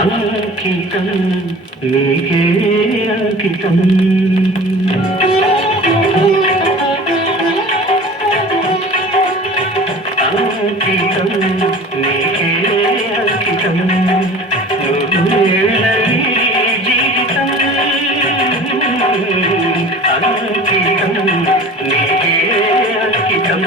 అంకితం నీకే అంకితం అంకితం నీకే అంకితం నువ్వేళ జీవితం అంకితం నీకే అంకితం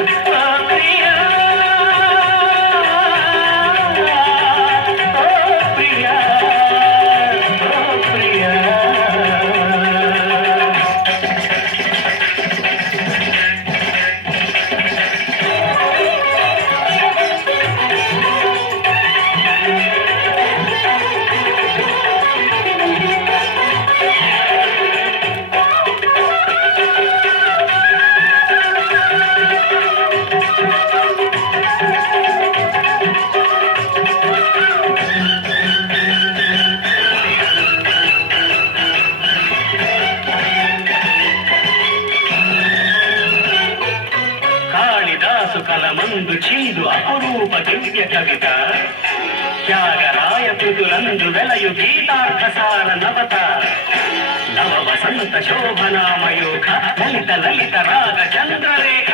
కలమందు చిందు అపురూప దివ్య కవిత త్యాగరాయ పృథులందు వెలయు గీతార్థసార నవత నవ వసంత శోభనామయోఖ లలిత లలిత రాగ చంద్రరేఖ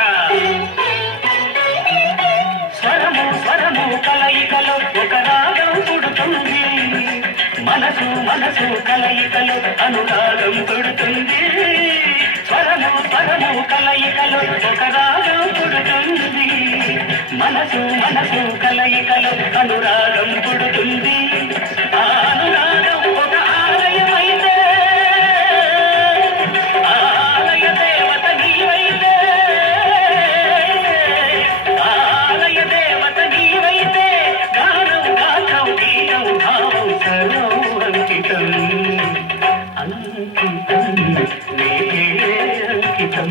స్వరము స్వరము కలయికలో ఒక రాగం పుడుతుంది మనసు మనసు కలయికలో అనురాగం పుడుతుంది స్వరము స్వరము కలయికలో ఒక రాగం పుడుతుంది మనసు మనసు కలయికలో అనురాగం పుడుతుంది ఆ అనురాగం ఒక ఆలయమైతే ఆలయ దేవత నీవైతే ఆలయ దేవత నీవైతే గానం గానం గీతం భావం సర్వం అంకితం అంకితం నీకే అంకితం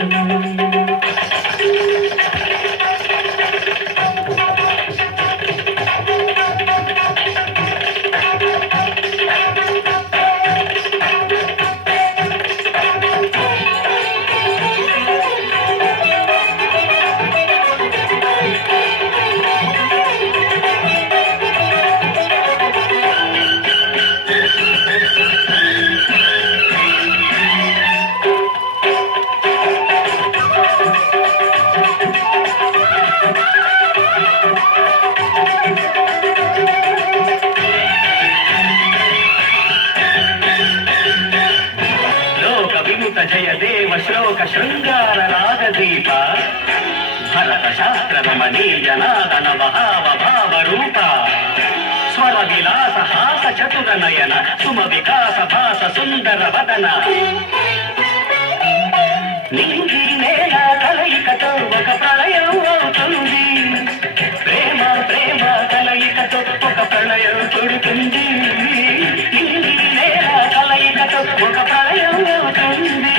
జయ దేవ శ్లోక శృంగార రాగదీప భరత శాస్త్ర రమణీయ నాదన వహావ భావ రూప స్వర విలాస హాస చతుర నయన సుమ వికాస భాస సుందర వదన నింగి నేల కలయికతో ఒక ప్రళయం అవుతుంది ప్రేమ ప్రేమ కలయికతో ఒక ప్రళయం పుడుతుంది నింగి నేల కలయికతో ఒక ప్రళయం అవుతుంది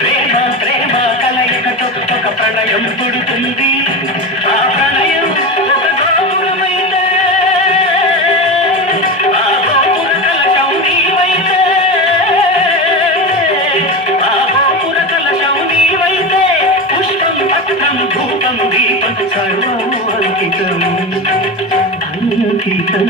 ప్రేమ ప్రేమ కలయికతో ఒక ప్రళయం పుడుతుంది ఆ ప్రళయం ఒక గోపురమైతే ఆ గోపుర కలశం నీవైతే ఆ గోపుర కలశం నీవైతే పుష్పం పత్రం ధూపం దీపం సర్వం అంకితం అంకితం